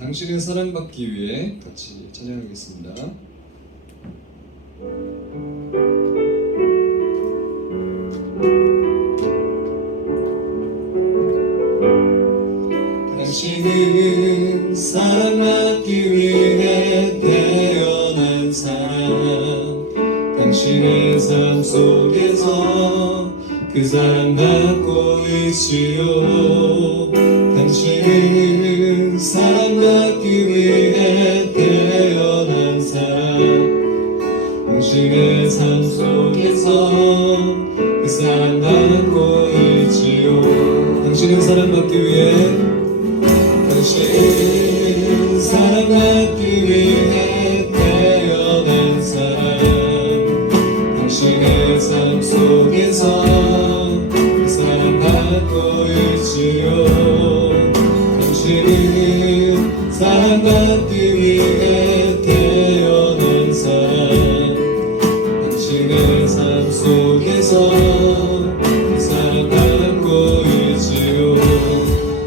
당신은 사랑받기 위해 같이 찬양하겠습니다. 당신은 사랑받기 위해 태어난 사람, 당신의 삶 속에서 그 사랑받고 있지요. 당신은 사랑받기 위해 태어난 사람, 당신의 삶 속에서 그 사랑받고 있지요. 당신은 사랑받기 위해, 당신은 사랑받기 위해 태어난 사람, 당신의 삶 속에서 그 사랑받고 있지요. 당신은 사랑받기 위해 태어난 사람, 당신의 삶 속에서 그 사랑받고 있지요.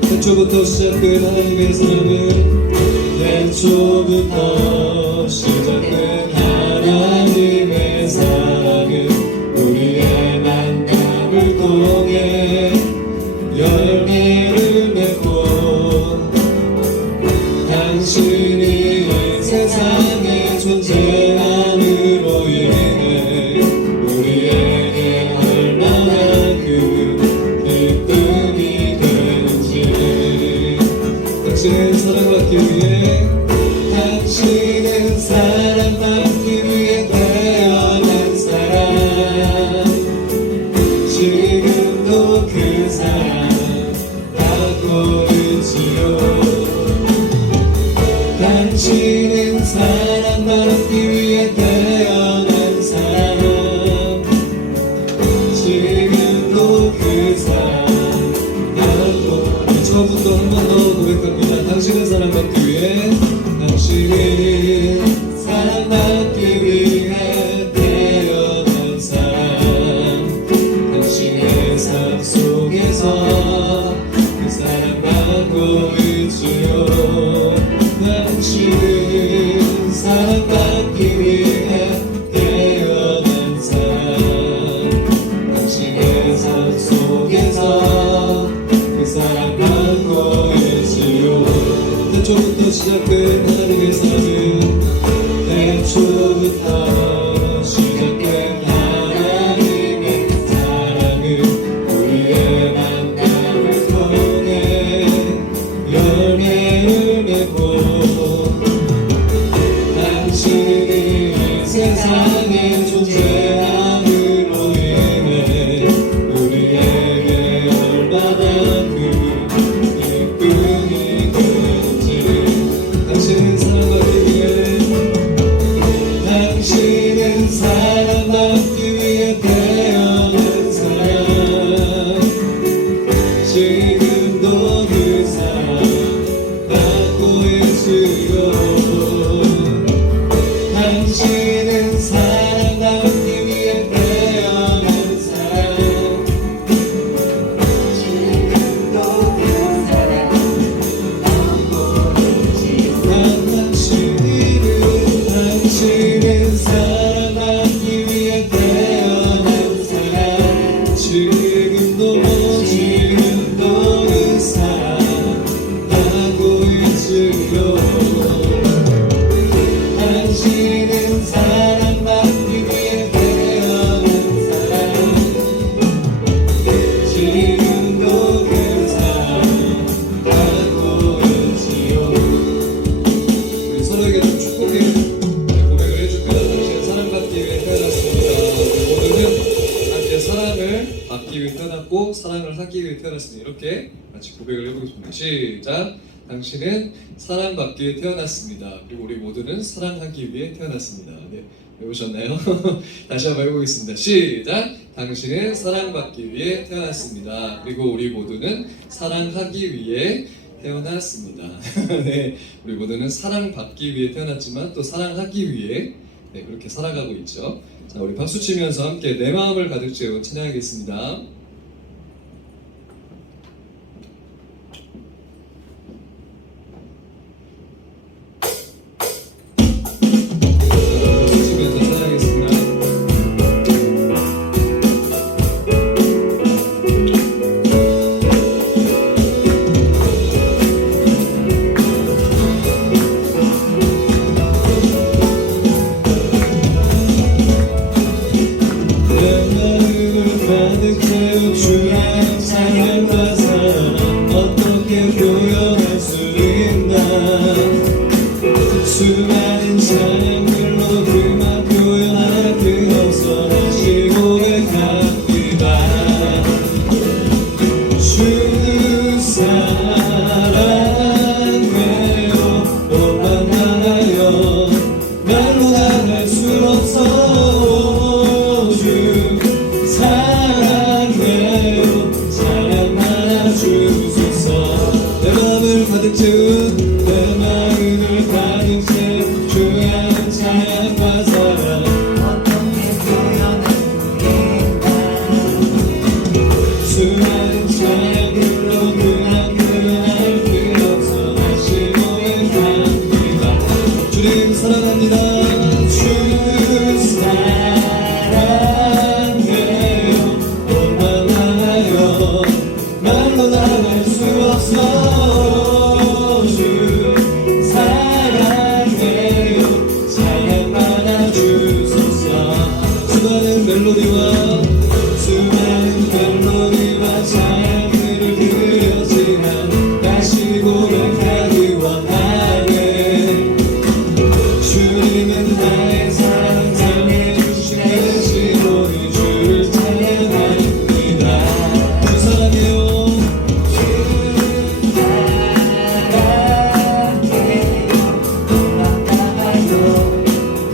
태초부터 시작된 하나님의 사랑은, 태초부터 시작된 하나님의 사랑은 우리의 만남을 통해 열매를 맺고, 당신이 이 세상에 존재함으로 인해 우리에게 얼마나 큰 기쁨이 되는지. 당신은 사랑받기 위해, 당신은 사랑받기 위해 태어난 사람, 지금도 그 사랑 받고 있지요. 당신은 사랑받기 위해 태어난 사람, 지금도 그 사랑 받고. 처음부터 한 번 더 고백합니다. 당신은 사랑받기 위해, 당신은 사랑받기 위해 태어난 사람, 당신의 삶 속에서 그 사랑받고 있지요. 당신은 사랑받기 위해 태어난 사람, 당신의 삶 속에서 그 사랑받고 있지요. 태초부터 시작된 하나님의 사랑은, 태초부터 시작된 하나님의 사랑은 우리의 만남을 통해 열매를 맺고, 당신이 이 세상에 존재함으로 인해 우리에게 얼마나 큰 기쁨이 되는지. 당신은 사랑받기 위해, 당신은 사랑받기 위해 태어난 사람, 지금도 그 사랑 받고 있지요. 당신은 사랑받기 위해 태어난 사람, 지금도 그 사랑 받고 있지요. 당신은 사랑받기 위해 태어난 사람, 지금도 그 사랑 받고 있지요. 당신은 사랑받기 위해 태어난 사람, 지금도 그 사랑 받고 있지요. 우리 서로에게 좀 축복의 고백을 해줄까요? 당신은 사랑받기 위해 태어났습니다. 오늘은 함께 사랑을 받기 위해 태어났고, 사랑을 하기 위해 태어났습니다. 이렇게 같이 고백을 해보겠습니다. 시작! 당신은 사랑받기 위해 태어났습니다. 그리고 우리 모두는 사랑하기 위해 태어났습니다. 네, 외우셨나요? 다시 한번 해보겠습니다. 시작! 당신은 사랑받기 위해 태어났습니다. 그리고 우리 모두는 사랑하기 위해 태어났습니다. 네, 우리 모두는 사랑받기 위해 태어났지만 또 사랑하기 위해, 네, 그렇게 살아가고 있죠. 자, 우리 박수 치면서 함께 내 마음을 가득 채운 찬양하겠습니다. 수많은 찬양들로 그만 표현할 수 없어 다시 고백합니다. 주 사랑해요 오만 나요 말로 다할 수 없어. 주 사랑해요 찬양만 주소서. 내 마음을 가득 채운 내 마음을 가득 채운 주의 찬양과 사랑 어떻게 표현할까? 수많은 찬양들로 그냥 표현할 수 없어 다시 고백합니다. 주님 사랑합니다. 주 사랑해요 얼마나요 말로 다할 수 없어. 주 사랑해요 찬양받아 주소서. 수많은 멜로디와 찬양들을 드렸지만 다시 고백하기 원하네. 주님은 나의 사랑 전해주신 대신 우리 주를 찬양합니다. 주 사랑해요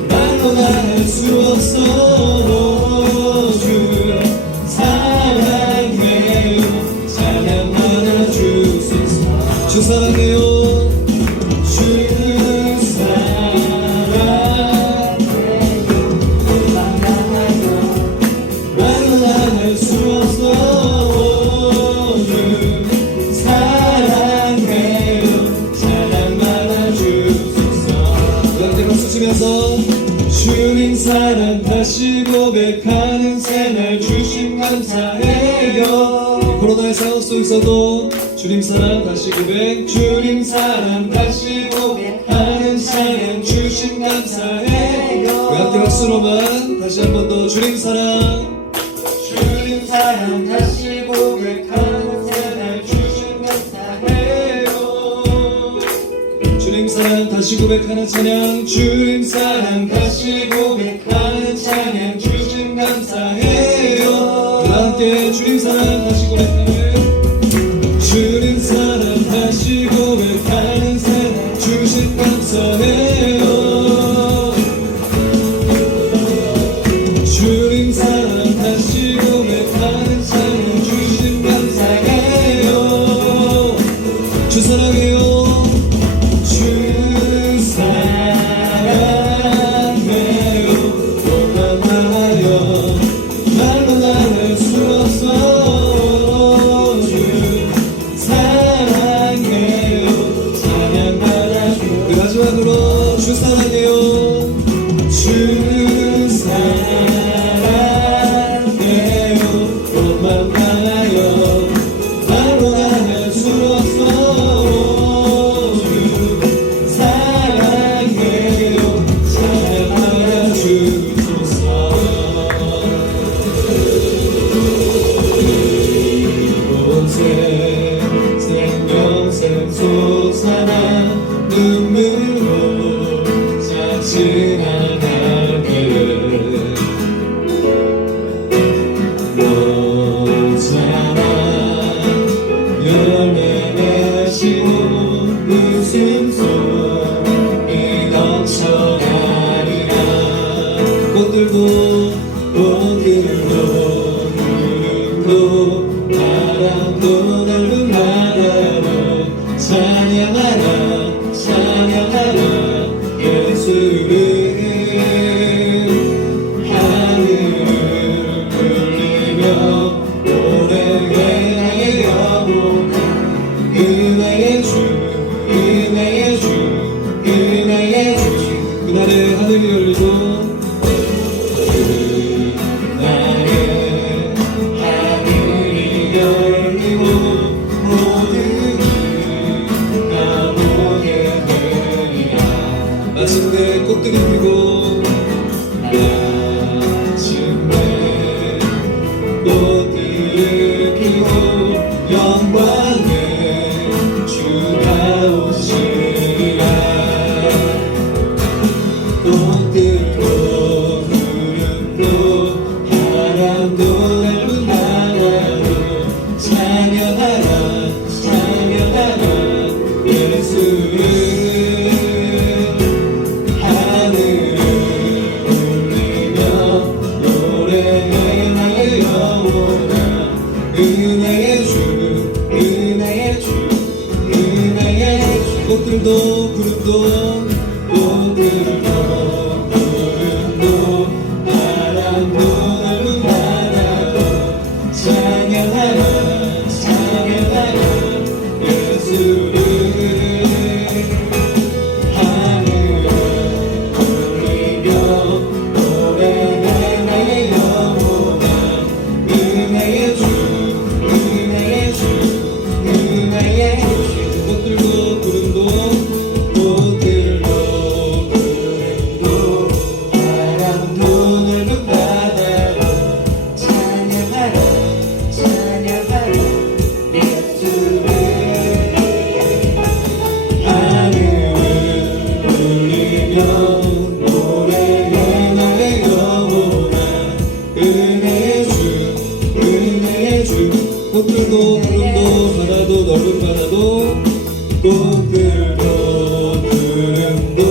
말로 다할 수 없어. 주 사랑해요 찬양받아 주소서. 주 사랑해요 주 사랑해요 말로 다할 수 없어. 주 사랑해요 찬양받아 주소서. 함께 박수 치면서 주님 사랑 다시 고백하는 새날 주심 감사해요. 코로나의 상황 속에서도 주님 사랑 다시 고백 주님 사랑 다시 고백하는 찬양 주심 감사해요. 우리 함께 박수로만 다시 한 번 더 주님 사랑 다시 고백하는 새날 주심 감사해요. 주님 사랑 다시 고백하는 찬양 주님 사랑 다시 고백하는 찬양 주심 감사해요. 함께 주님 사랑 다시 고백하는 주님 사랑 다시 고백하는 찬양 주심 감사해요. 주님 사랑 다시 고백하는 찬양 주심 감사해요. 주 사랑해요 주 사랑해요 얼마나요 말로 다할 수 없어. 주 사랑해요 찬양받아 우리 마지막으로 주 사랑해요 주 사랑해요 얼마나요 말로 다할 수 없어. 생명샘 솟아나 눈물로 자칫한 날개를 너잖아. 열매 맺히고 웃음소리 넘쳐나리라. 꽃들도 구름도 바람도 날로 나라로 찬양하라 찬양하라 예수를. 하늘을 울리며 오래의 나의 영혼을 은혜의 주 은혜의 주 은혜의 주. 그날의 하늘이 열리고 구름도 꽃들도 구름도 바람도 넓은 바다도 찬양하라 찬양하라 예수를 하늘을 울리며 노래해 나의 영혼아 은혜의 주 은혜의 주 은혜의 주 꽃들도 구름도 꽃들도 구름도 바람도 넓은 바다도 찬양하라 찬양하라 예수를 하늘을 울리며 노래해 나의 영혼아 은혜의 주 은혜의 주 꽃들도 구름도 바다도 넓은 바다도 꽃들도 구름도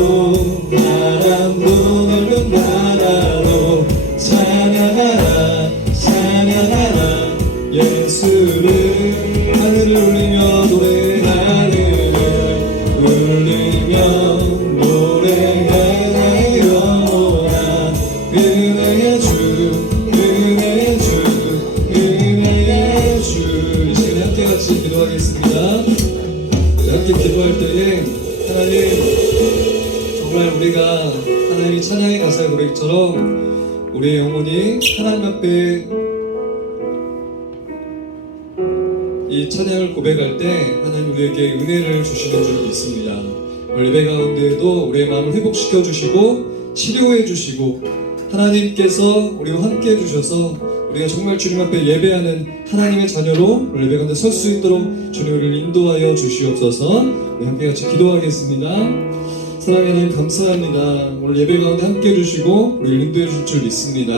바람도 넓은 바다도 찬양하라 찬양하라 예수를 하늘을 울리며 노래 하늘을 울리며 노래해 나의 영혼아 은혜의 주 은혜의 주 은혜의 주 이 시간에 함께 같이 기도하겠습니다. 함께 기도할 때에 하나님 정말 우리가 하나님이 찬양의 가사의 고백처럼 우리의 영혼이 하나님 앞에 이 찬양을 고백할 때 하나님 우리에게 은혜를 주시는 줄 믿습니다. 오늘 예배 가운데에도 우리의 마음을 회복시켜 주시고 치료해 주시고 하나님께서 우리와 함께 해주셔서 우리가 정말 주님 앞에 예배하는 하나님의 자녀로 우리 예배 가운데 설 수 있도록 주님 우리를 인도하여 주시옵소서. 우리 함께 같이 기도하겠습니다. 사랑하는 하나님 감사합니다. 오늘 예배 가운데 함께 해주시고 우리를 인도해 주실 줄 믿습니다.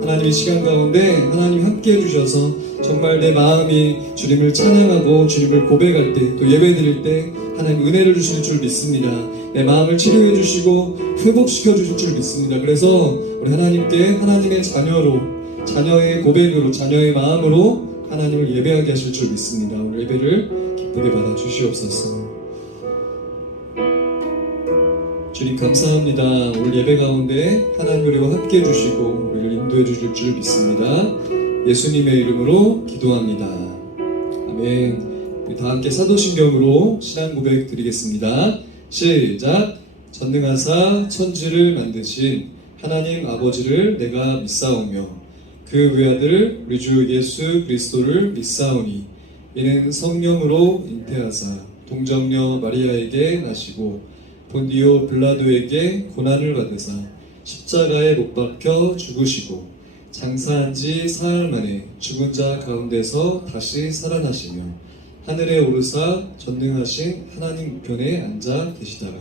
하나님 이 시간 가운데 하나님 함께 해주셔서 정말 내 마음이 주님을 찬양하고 주님을 고백할 때 또 예배 드릴 때 하나님 은혜를 주실 줄 믿습니다. 내 마음을 치료해 주시고 회복시켜 주실 줄 믿습니다. 그래서 우리 하나님께 하나님의 자녀로 자녀의 고백으로 자녀의 마음으로 하나님을 예배하게 하실 줄 믿습니다. 오늘 예배를 기쁘게 받아 주시옵소서. 주님 감사합니다. 오늘 예배 가운데 하나님 우리와 함께 해주시고 우리를 인도해 주실 줄 믿습니다. 예수님의 이름으로 기도합니다. 아멘. 우리 다 함께 사도신경으로 신앙 고백 드리겠습니다. 시작. 전능하사 천지를 만드신 하나님 아버지를 내가 믿사오며 그 외아들 우리 주 예수 그리스도를 믿사오니 이는 성령으로 잉태하사 동정녀 마리아에게 나시고 본디오 빌라도에게 고난을 받으사 십자가에 못 박혀 죽으시고 장사한 지 사흘 만에 죽은 자 가운데서 다시 살아나시며 하늘에 오르사 전능하신 하나님 우편에 앉아 계시다가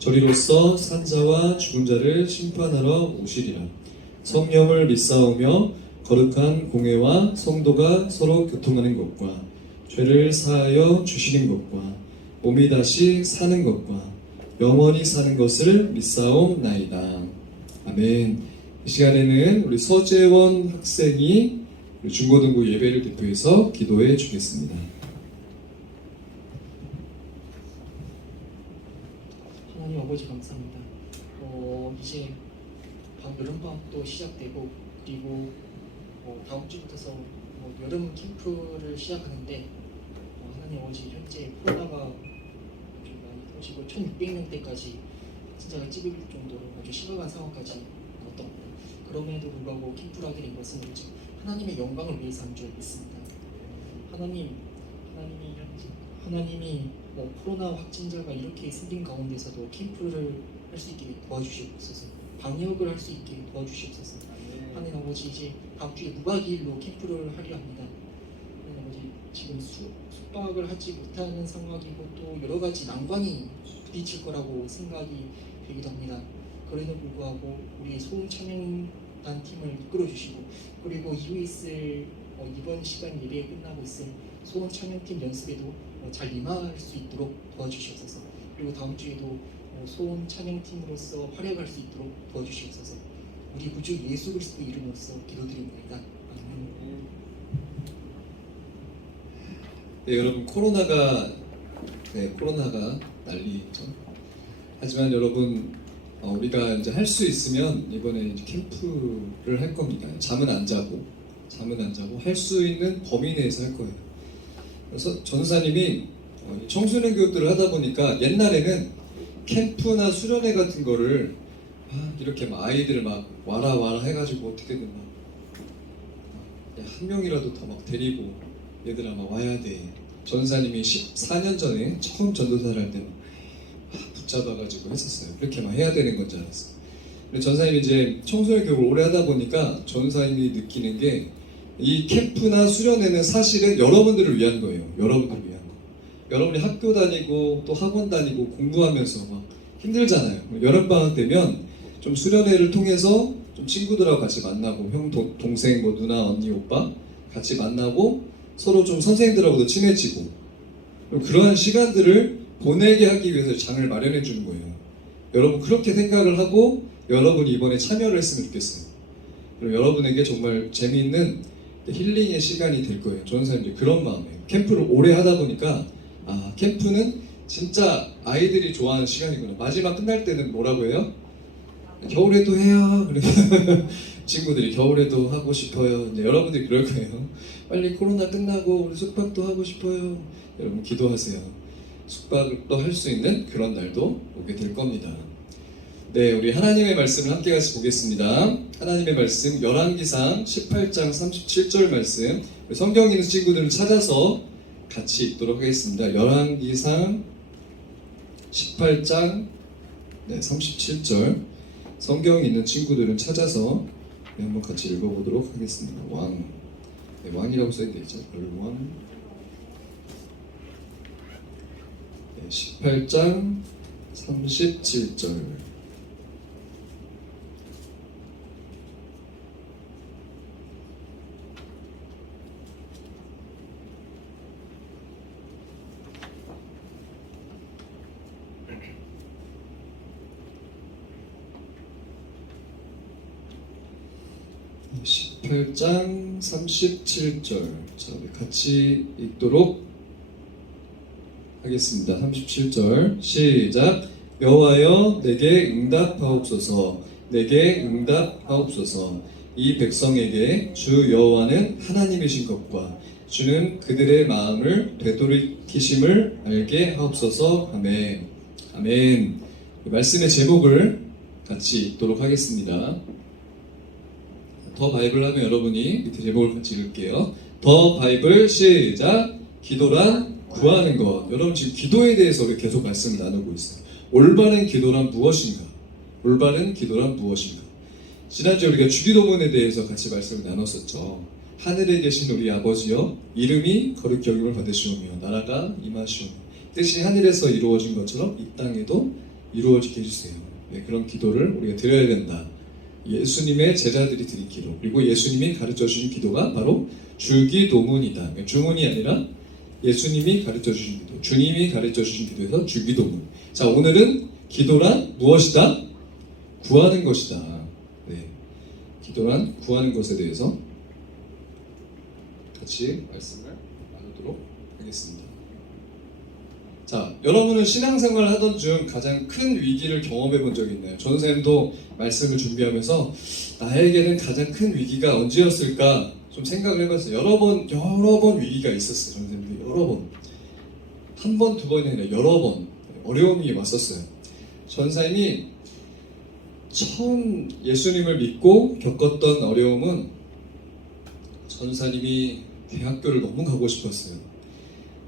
저리로서 산자와 죽은 자를 심판하러 오시리라. 성령을 믿사오며 거룩한 공회와 성도가 서로 교통하는 것과 죄를 사하여 주시는 것과 몸이 다시 사는 것과 영원히 사는 것을 믿사옵나이다. 아멘. 이 시간에는 우리 서재원 학생이 우리 중고등부 예배를 대표해서 기도해 주겠습니다. 하나님 아버지 감사합니다. 이제 여름방학도 시작되고 그리고 다음 주부터서 여름 캠프를 시작하는데 하나님 아버지 현재 코로나가 좀 많이 터지고 1600명대까지 진짜 찍을 정도로 아주 심각한 상황까지 왔답니다. 그럼에도 불구하고 캠프를 하게 된 것은 하나님의 영광을 위해서 한 줄 믿습니다. 하나님이 코로나 확진자가 이렇게 생긴 가운데서도 캠프를 할 수 있게 도와주시옵소서. 방역을 할 수 있게 도와주시옵소서. 하나님 아버지 이제 다음 주에 무박일로 캠프를 하려 합니다. 하나님 아버지 지금 숙박을 하지 못하는 상황이고 또 여러 가지 난관이 부딪힐 거라고 생각이 되기도 합니다. 그럼에도 불구하고 우리 소음찬양단 팀을 이끌어 주시고 그리고 이후에 있을 이번 시간 예배 끝나고 있을 소음찬양팀 연습에도 잘 임할 수 있도록 도와주시옵소서. 그리고 다음 주에도 소음찬양팀으로서 활약할 수 있도록 도와주시옵소서. 우리 구주 예수 그리스도 이름으로써 기도드립니다. 아멘. 네, 여러분 코로나가 난리죠. 하지만 여러분 우리가 이제 할 수 있으면 이번에 이제 캠프를 할 겁니다. 잠은 안 자고 할 수 있는 범위 내에서 할 거예요. 그래서 전사님이 청소년 교육들을 하다 보니까 옛날에는 캠프나 수련회 같은 거를 이렇게 막 아이들을 막 와라 해가지고 어떻게든 막 한 명이라도 더 막 데리고 얘들아 막 와야 돼. 전사님이 14년 전에 처음 전도사를 할 때 붙잡아가지고 했었어요. 그렇게 막 해야 되는 건 줄 알았어요. 근데 전사님이 이제 청소년 교육을 오래 하다 보니까 전사님이 느끼는 게 이 캠프나 수련회는 사실은 여러분들을 위한 거예요. 여러분들을 위한 거. 여러분이 학교 다니고 또 학원 다니고 공부하면서 막 힘들잖아요. 여름방학 되면 좀 수련회를 통해서 좀 친구들하고 같이 만나고 형, 동생, 뭐 누나, 언니, 오빠 같이 만나고 서로 좀 선생님들하고도 친해지고 그러한 시간들을 보내게 하기 위해서 장을 마련해 주는 거예요. 여러분 그렇게 생각을 하고 여러분이 이번에 참여를 했으면 좋겠어요. 그리고 여러분에게 정말 재미있는 힐링의 시간이 될 거예요. 전사님들이 그런 마음이에요. 캠프를 오래 하다 보니까 캠프는 진짜 아이들이 좋아하는 시간이구나. 마지막 끝날 때는 뭐라고 해요? 겨울에도 해요. 친구들이 겨울에도 하고 싶어요. 이제 여러분들이 그럴 거예요. 빨리 코로나 끝나고 우리 숙박도 하고 싶어요. 여러분 기도하세요. 숙박도 할 수 있는 그런 날도 오게 될 겁니다. 네, 우리 하나님의 말씀을 함께 같이 보겠습니다. 하나님의 말씀 열왕기상 18장 37절 말씀. 성경 있는 친구들을 찾아서 같이 읽도록 하겠습니다. 열왕기상 18장 37절. 성경 있는 친구들은 찾아서 한번 같이 읽어보도록 하겠습니다. 왕이라고 써있돼 있죠. 왕 18장 37절. 네, 18장 37절. 자, 우리 같이 읽도록 하겠습니다. 37절 시작. 여호와여 내게 응답하옵소서. 내게 응답하옵소서. 이 백성에게 주 여호와는 하나님이신 것과 주는 그들의 마음을 되돌이키심을 알게 하옵소서. 아멘. 아멘. 말씀의 제목을 같이 읽도록 하겠습니다. 더 바이블 하면 여러분이 밑에 제목을 같이 읽을게요. 더 바이블 시작. 기도란 구하는 것. 여러분 지금 기도에 대해서 우리 계속 말씀을 나누고 있어요. 올바른 기도란 무엇인가? 올바른 기도란 무엇인가? 지난주에 우리가 주기도문에 대해서 같이 말씀을 나눴었죠. 하늘에 계신 우리 아버지여 이름이 거룩히 여김을 받으시오며 나라가 임하시오며 뜻이 하늘에서 이루어진 것처럼 이 땅에도 이루어지게 해주세요. 네, 그런 기도를 우리가 드려야 된다. 예수님의 제자들이 드린 기도, 그리고 예수님이 가르쳐 주신 기도가 바로 주기도문이다. 주문이 아니라 예수님이 가르쳐 주신 기도, 주님이 가르쳐 주신 기도에서 주기도문. 자, 오늘은 기도란 무엇이다? 구하는 것이다. 네, 기도란 구하는 것에 대해서 같이 말씀을 나누도록 하겠습니다. 자, 여러분은 신앙생활을 하던 중 가장 큰 위기를 경험해 본 적이 있나요? 전선생님도 말씀을 준비하면서 나에게는 가장 큰 위기가 언제였을까 좀 생각을 해봤어요. 여러 번 위기가 있었어요. 전선생님도 여러 번. 한 번, 두 번이 아니라 여러 번 어려움이 왔었어요. 전사님이 처음 예수님을 믿고 겪었던 어려움은 전사님이 대학교를 너무 가고 싶었어요.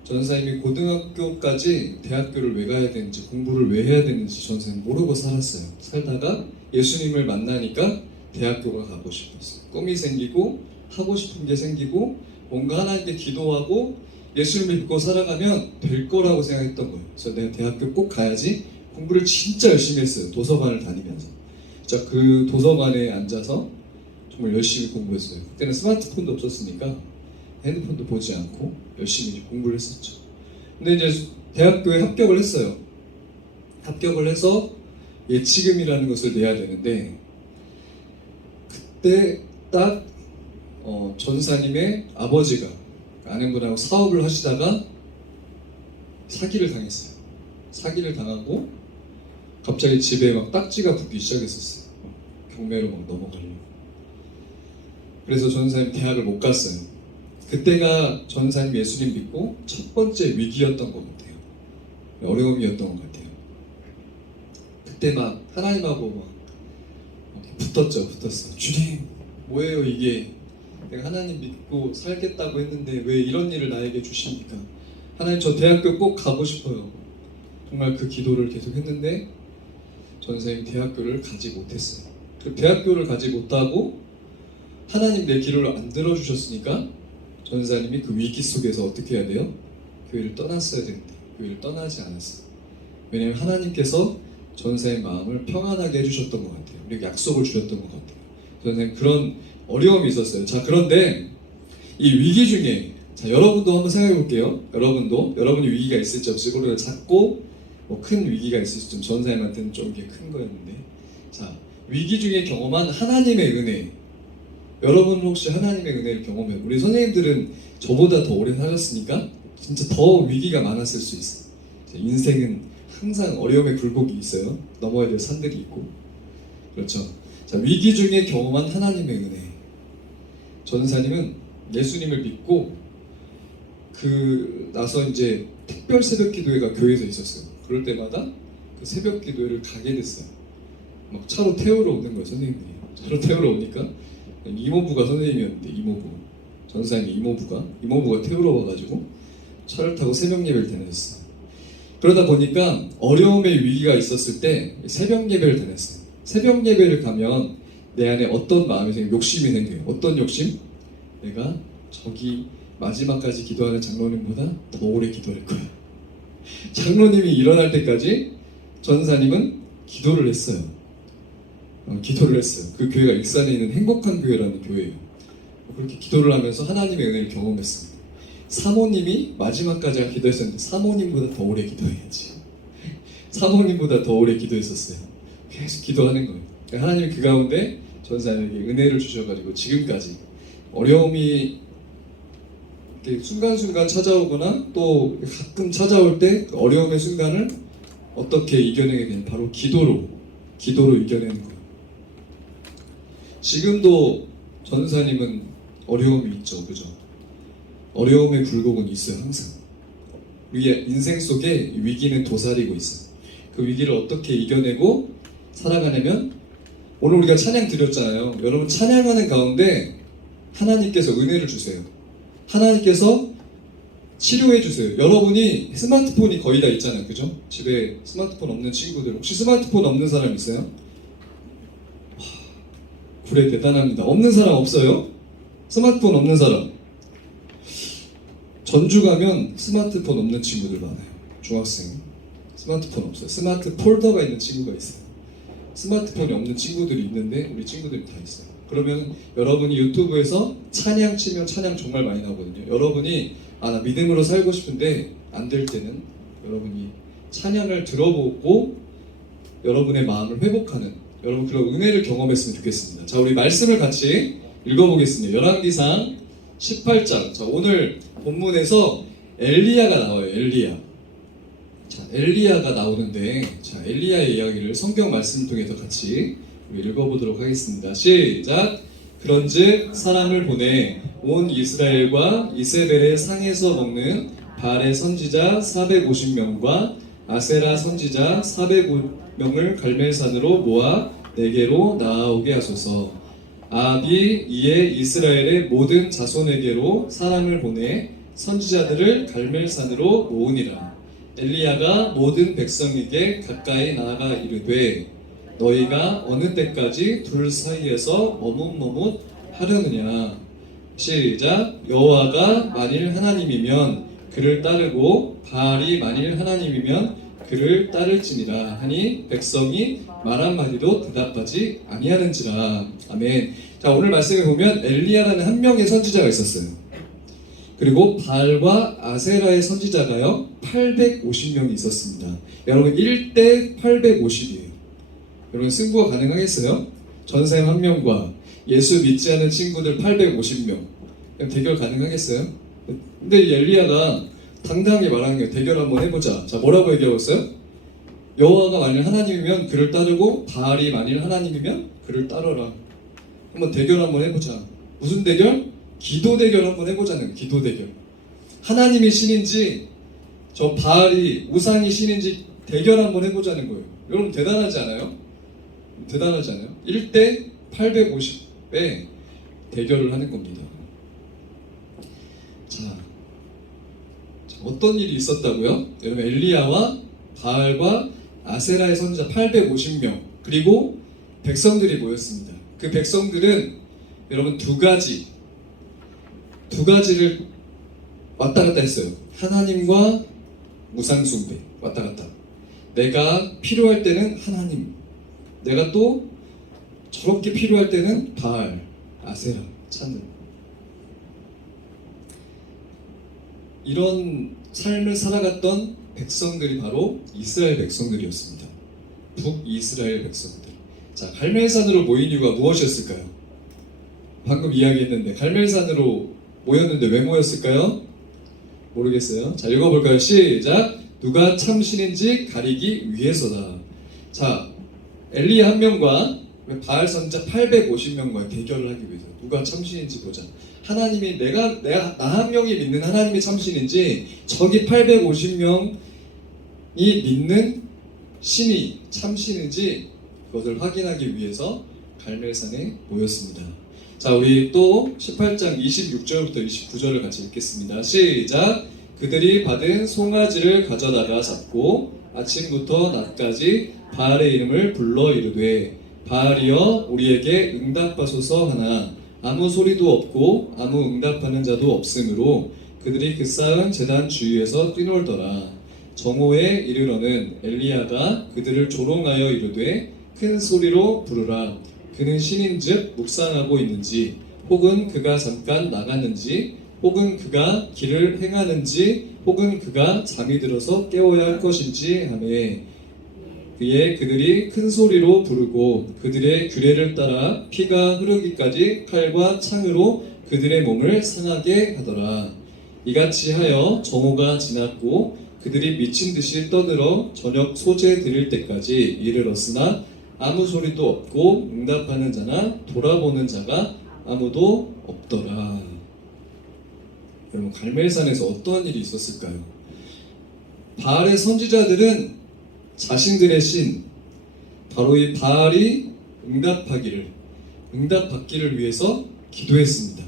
전사님이 고등학교까지 대학교를 왜 가야 되는지, 공부를 왜 해야 되는지 전사님 모르고 살았어요. 살다가 예수님을 만나니까 대학교가 가고 싶었어요. 꿈이 생기고 하고 싶은 게 생기고 뭔가 하나님께 기도하고 예수님을 믿고 살아가면 될 거라고 생각했던 거예요. 그래서 내가 대학교 꼭 가야지. 공부를 진짜 열심히 했어요. 도서관을 다니면서. 자, 그 도서관에 앉아서 정말 열심히 공부했어요. 그때는 스마트폰도 없었으니까 핸드폰도 보지 않고 열심히 공부를 했었죠. 근데 이제 대학교에 합격을 했어요. 합격을 해서 예치금이라는 것을 내야 되는데 그때 딱 전사님의 아버지가 아내분하고 사업을 하시다가 사기를 당했어요. 사기를 당하고 갑자기 집에 막 딱지가 붙기 시작했었어요. 경매로 막 넘어가려고. 그래서 전사님 대학을 못 갔어요. 그때가 전사님 예수님 믿고 첫 번째 위기였던 것 같아요. 어려움이었던 것 같아요. 그때 막 하나님하고 막 붙었어. 주님, 뭐예요 이게? 내가 하나님 믿고 살겠다고 했는데 왜 이런 일을 나에게 주십니까? 하나님, 저 대학교 꼭 가고 싶어요. 정말 그 기도를 계속 했는데 전사님 대학교를 가지 못했어요. 그 대학교를 가지 못하고 하나님 내 기도를 안 들어주셨으니까 전사님이 그 위기 속에서 어떻게 해야 돼요? 교회를 떠났어야 되는데 교회를 떠나지 않았어요. 왜냐하면 하나님께서 전사의 마음을 평안하게 해주셨던 것 같아요. 우리에게 약속을 주셨던 것 같아요. 전사님 그런 어려움이 있었어요. 자, 그런데 이 위기 중에, 자, 여러분도 한번 생각해 볼게요. 여러분이 위기가 있을지 없을지, 그리고 작고 큰 위기가 있을지, 좀 전사님한테는 좀 이게 큰 거였는데, 자, 위기 중에 경험한 하나님의 은혜. 여러분 혹시 하나님의 은혜를 경험해요? 우리 선생님들은 저보다 더 오래 사셨으니까 진짜 더 위기가 많았을 수 있어요. 인생은 항상 어려움의 굴곡이 있어요. 넘어야 될 산들이 있고. 그렇죠. 자, 위기 중에 경험한 하나님의 은혜. 전사님은 예수님을 믿고 나서 이제 특별 새벽 기도회가 교회에서 있었어요. 그럴 때마다 그 새벽 기도회를 가게 됐어요. 막 차로 태우러 오는 거예요, 선생님들이. 차로 태우러 오니까 이모부가 선생님이었는데, 전사님의 이모부가 태우러 와가지고 차를 타고 새벽 예배를 다녔어요. 그러다 보니까 어려움의 위기가 있었을 때 새벽 예배를 다녔어요. 새벽 예배를 가면 내 안에 어떤 마음이 생겨요? 욕심이 생겨요. 어떤 욕심? 내가 저기 마지막까지 기도하는 장로님보다 더 오래 기도할 거야. 장로님이 일어날 때까지 전사님은 기도를 했어요. 그 교회가 익산에 있는 행복한 교회라는 교회예요. 그렇게 기도를 하면서 하나님의 은혜를 경험했습니다. 사모님이 마지막까지 기도했었는데 사모님보다 더 오래 기도해야지. 사모님보다 더 오래 기도했었어요. 계속 기도하는 거예요. 하나님이 그 가운데 전사님에게 은혜를 주셔가지고 지금까지 어려움이 순간순간 찾아오거나 또 가끔 찾아올 때 그 어려움의 순간을 어떻게 이겨내게 되냐, 바로 기도로 이겨내는 거예요. 지금도 전사님은 어려움이 있죠, 그죠? 어려움의 굴곡은 있어요, 항상. 우리의 인생 속에 위기는 도사리고 있어요. 그 위기를 어떻게 이겨내고 살아가냐면, 오늘 우리가 찬양 드렸잖아요. 여러분, 찬양하는 가운데 하나님께서 은혜를 주세요. 하나님께서 치료해 주세요. 여러분이 스마트폰이 거의 다 있잖아요, 그죠? 집에 스마트폰 없는 친구들, 혹시 스마트폰 없는 사람 있어요? 그래, 대단합니다. 없는 사람 없어요? 스마트폰 없는 사람. 전주 가면 스마트폰 없는 친구들 많아요. 중학생 스마트폰 없어요. 스마트 폴더가 있는 친구가 있어요. 스마트폰이 없는 친구들이 있는데 우리 친구들이 다 있어요. 그러면 여러분이 유튜브에서 찬양 치면 찬양 정말 많이 나오거든요. 여러분이 나 믿음으로 살고 싶은데 안 될 때는 여러분이 찬양을 들어보고 여러분의 마음을 회복하는, 여러분 그런 은혜를 경험했으면 좋겠습니다. 자, 우리 말씀을 같이 읽어보겠습니다. 열왕기상 18장. 자, 오늘 본문에서 엘리야가 나와요. 엘리야가 나오는데, 자, 엘리야의 이야기를 성경 말씀 통해서 같이 우리 읽어보도록 하겠습니다. 시작. 그런즉 사람을 보내 온 이스라엘과 이세벨의 상에서 먹는 발의 선지자 450명과 아세라 선지자 400명을 갈멜산으로 모아 내게로 나아오게 하소서. 아합이 이에 이스라엘의 모든 자손에게로 사람을 보내 선지자들을 갈멜산으로 모으니라. 엘리야가 모든 백성에게 가까이 나아가 이르되 너희가 어느 때까지 둘 사이에서 머뭇머뭇 하려느냐. 시작. 여호와가 만일 하나님이면 그를 따르고 바알이 만일 하나님이면 그를 따를지니라 하니 백성이 말 한마디도 대답하지 아니하는지라. 아멘. 자, 오늘 말씀에 보면 엘리야라는 한 명의 선지자가 있었어요. 그리고 바알과 아세라의 선지자가요 850명이 있었습니다. 여러분 1대 850이에요. 여러분 승부가 가능하겠어요? 전사님 한 명과 예수 믿지 않은 친구들 850명 대결 가능하겠어요? 근데 이 엘리야가 당당하게 말하는 거예요. 대결 한번 해보자. 자, 뭐라고 얘기하고 있어요? 여호와가 만일 하나님이면 그를 따르고 바알이 만일 하나님이면 그를 따르라. 한번 대결 한번 해보자. 무슨 대결? 기도 대결 한번 해보자는 거예요. 기도 대결. 하나님이 신인지 저 바알이 우상이 신인지 대결 한번 해보자는 거예요. 여러분 대단하지 않아요? 대단하지 않아요? 1대 850에 대결을 하는 겁니다. 자, 어떤 일이 있었다고요? 여러분 엘리야와 바알과 아세라의 선지자 850명 그리고 백성들이 모였습니다. 그 백성들은 여러분 두 가지를 왔다 갔다 했어요. 하나님과 우상숭배 왔다 갔다. 내가 필요할 때는 하나님, 내가 또 저렇게 필요할 때는 바알, 아세라 찾는 이런 삶을 살아갔던 백성들이 바로 이스라엘 백성들이었습니다. 북이스라엘 백성들. 자, 갈멜산으로 모인 이유가 무엇이었을까요? 방금 이야기했는데 갈멜산으로 모였는데 왜 모였을까요? 모르겠어요. 자, 읽어볼까요? 시작! 누가 참신인지 가리기 위해서다. 자, 엘리야 한 명과 바알 선지자 850명과 대결을 하기 위해서 누가 참신인지 보자. 하나님이 나 한 명이 믿는 하나님이 참신인지 저기 850명이 믿는 신이 참신인지 그것을 확인하기 위해서 갈멜산에 모였습니다. 자, 우리 또 18장 26절부터 29절을 같이 읽겠습니다. 시작! 그들이 받은 송아지를 가져다가 잡고 아침부터 낮까지 바알의 이름을 불러 이르되 바알이여 우리에게 응답하소서 하나 아무 소리도 없고 아무 응답하는 자도 없으므로 그들이 그 쌓은 제단 주위에서 뛰놀더라. 정오에 이르러는 엘리야가 그들을 조롱하여 이르되 큰 소리로 부르라. 그는 신인즉 묵상하고 있는지 혹은 그가 잠깐 나갔는지 혹은 그가 길을 행하는지 혹은 그가 잠이 들어서 깨워야 할 것인지 하매 그의 그들이 큰 소리로 부르고 그들의 규례를 따라 피가 흐르기까지 칼과 창으로 그들의 몸을 상하게 하더라. 이같이 하여 정오가 지났고 그들이 미친 듯이 떠들어 저녁 소재 드릴 때까지 이르렀으나 아무 소리도 없고 응답하는 자나 돌아보는 자가 아무도 없더라. 여러분 갈멜산에서 어떠한 일이 있었을까요? 바알의 선지자들은 자신들의 신 바로 이 바알이 응답받기를 위해서 기도했습니다.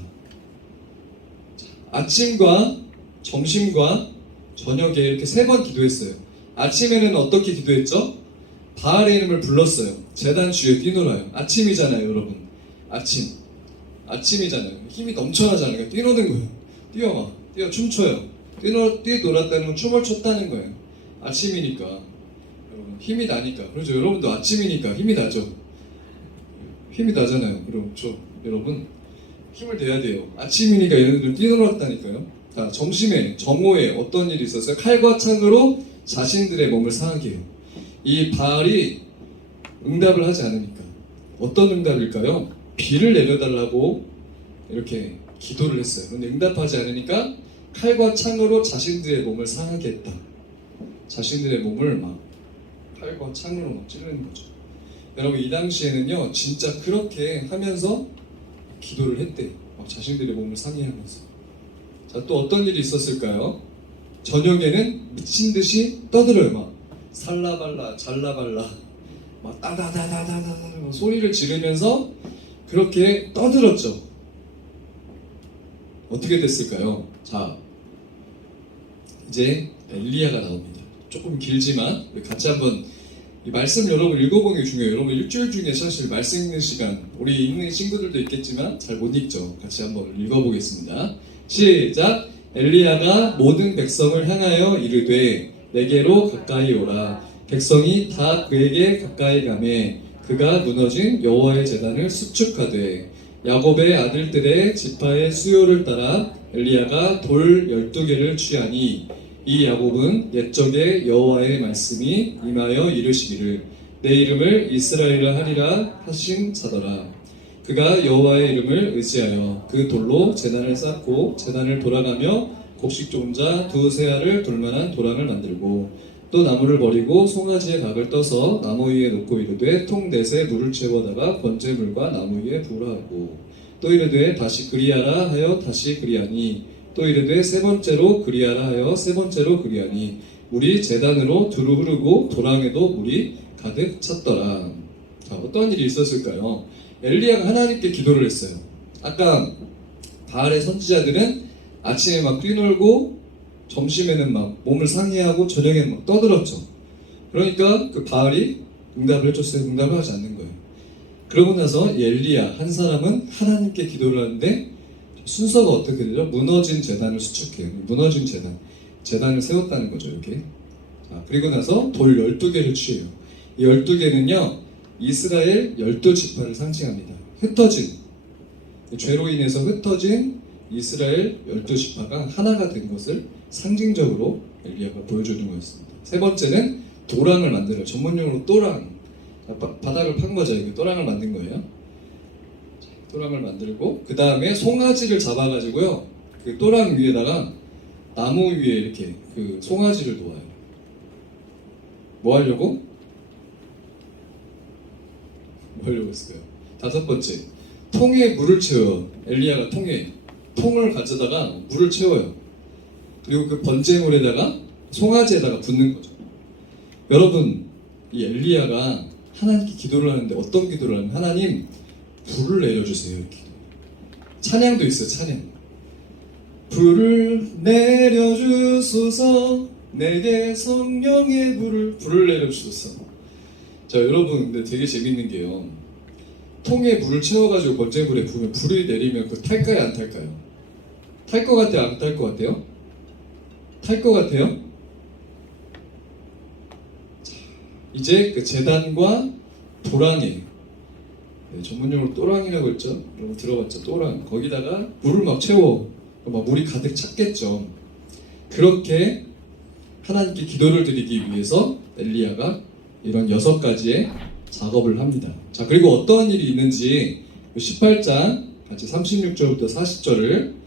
아침과 점심과 저녁에 이렇게 3번 기도했어요. 아침에는 어떻게 기도했죠? 바알의 이름을 불렀어요. 제단 주위에 뛰놀아요. 아침이잖아요, 여러분. 아침이잖아요. 힘이 넘쳐나잖아요. 그러니까 뛰노는 거예요. 뛰어 춤춰요. 뛰놀았다는 건 춤을 췄다는 거예요. 아침이니까. 여러분, 힘이 나니까. 그렇죠. 여러분도 아침이니까 힘이 나죠. 힘이 나잖아요. 여러분 힘을 내야 돼요. 아침이니까 얘네들은 뛰놀았다니까요. 자, 점심에 정오에 어떤 일이 있었어요? 칼과 창으로 자신들의 몸을 상하게 해요. 이 바알이 응답을 하지 않으니까 어떤 응답일까요? 비를 내려달라고 이렇게 기도를 했어요. 그런데 응답하지 않으니까 칼과 창으로 자신들의 몸을 상하게 했다. 자신들의 몸을 막 칼과 창으로 막 찌르는 거죠. 여러분 이 당시에는요 진짜 그렇게 하면서 기도를 했대요. 막 자신들의 몸을 상해하면서. 자, 또 어떤 일이 있었을까요? 저녁에는 미친 듯이 떠들어요. 막 살라발라 잘라발라 막 따다다다다다 소리를 지르면서 그렇게 떠들었죠. 어떻게 됐을까요? 자, 이제 엘리야가 나옵니다. 조금 길지만 우리 같이 한번 이 말씀 여러분 읽어보는 게 중요해요. 여러분 일주일 중에 사실 말씀 읽는 시간 우리 읽는 친구들도 있겠지만 잘 못 읽죠. 같이 한번 읽어보겠습니다. 시작! 엘리야가 모든 백성을 향하여 이르되 내게로 가까이 오라. 백성이 다 그에게 가까이 가매 그가 무너진 여호와의 제단을 수축하되 야곱의 아들들의 지파의 수요를 따라 엘리야가 돌 12개를 취하니 이 야곱은 옛적에 여호와의 말씀이 임하여 이르시기를 내 이름을 이스라엘이라 하리라 하신 자더라. 그가 여호와의 이름을 의지하여 그 돌로 제단을 쌓고 제단을 돌아가며 곡식 종자 2 세알을 둘만한 도랑을 만들고 또 나무를 버리고 송아지의 각을 떠서 나무 위에 놓고 이르되 통 넷에 물을 채워다가 번제물과 나무 위에 부으라고. 또 이르되 다시 그리하라 하여 다시 그리하니 또 이르되 세 번째로 그리하라 하여 세 번째로 그리하니 물이 제단으로 두루 흐르고 도랑에도 물이 가득 찼더라. 자, 어떤 일이 있었을까요? 엘리야가 하나님께 기도를 했어요. 아까 바알의 선지자들은 아침에 막 뛰놀고 점심에는 막 몸을 상해하고 저녁에는 막 떠들었죠. 그러니까 그 바알이 응답을 해줬어요. 응답을 하지 않는 거예요. 그러고 나서 이 엘리야 한 사람은 하나님께 기도를 하는데 순서가 어떻게 되죠? 무너진 제단을 수축해요. 무너진 제단을 세웠다는 거죠. 이렇게. 자, 그리고 나서 돌 12개를 취해요. 이 12개는요 이스라엘 12지파를 상징합니다. 흩어진, 죄로 인해서 흩어진 이스라엘 12지파가 하나가 된 것을 상징적으로 엘리야가 보여주는 거였습니다. 세 번째는 도랑을 만들어요. 전문용어로 또랑, 바닥을 판 거죠. 이게 또랑을 만든 거예요. 또랑을 만들고 그 다음에 송아지를 잡아가지고요 그 또랑 위에다가 나무 위에 이렇게 그 송아지를 놓아요. 뭐 하려고? 뭐 하려고 했을까요? 다섯 번째, 통에 물을 채워요. 엘리야가 통을 가져다가 물을 채워요. 그리고 그 번제물에다가 송아지에다가 붓는 거죠. 여러분, 이 엘리야가 하나님께 기도를 하는데 어떤 기도를 하냐면 하나님 불을 내려주세요. 이렇게. 찬양도 있어요. 찬양. 불을 내려주소서 내게 성령의 불을 내려주소서. 자 여러분 근데 되게 재밌는 게요. 통에 물을 채워가지고 번제물에 부으면 불이 내리면 그 탈까요 안 탈까요? 탈 것 같아요 안 탈 것 같아요? 탈 것 같아요? 자, 이제 그 제단과 도랑에 전문용어로 또랑이라고 했죠. 여러분 들어봤죠? 또랑. 거기다가 물을 막 채워. 막 물이 가득 찼겠죠. 그렇게 하나님께 기도를 드리기 위해서 엘리야가 이런 6가지의 작업을 합니다. 자, 그리고 어떠한 일이 있는지 18장 같이 36절부터 40절을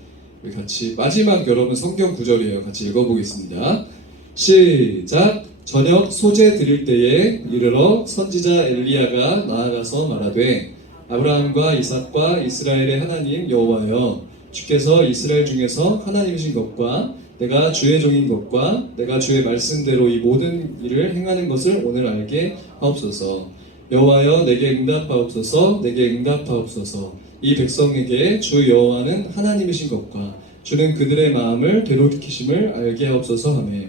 같이 마지막 여러분 성경 구절이에요. 같이 읽어보겠습니다. 시작. 저녁 소제 드릴 때에 이르러 선지자 엘리야가 나아가서 말하되 아브라함과 이삭과 이스라엘의 하나님 여호와여 주께서 이스라엘 중에서 하나님이신 것과 내가 주의 종인 것과 내가 주의 말씀대로 이 모든 일을 행하는 것을 오늘 알게 하옵소서. 여호와여 내게 응답하옵소서. 내게 응답하옵소서. 이 백성에게 주 여호와는 하나님이신 것과 주는 그들의 마음을 되돌이키심을 알게 하옵소서 하며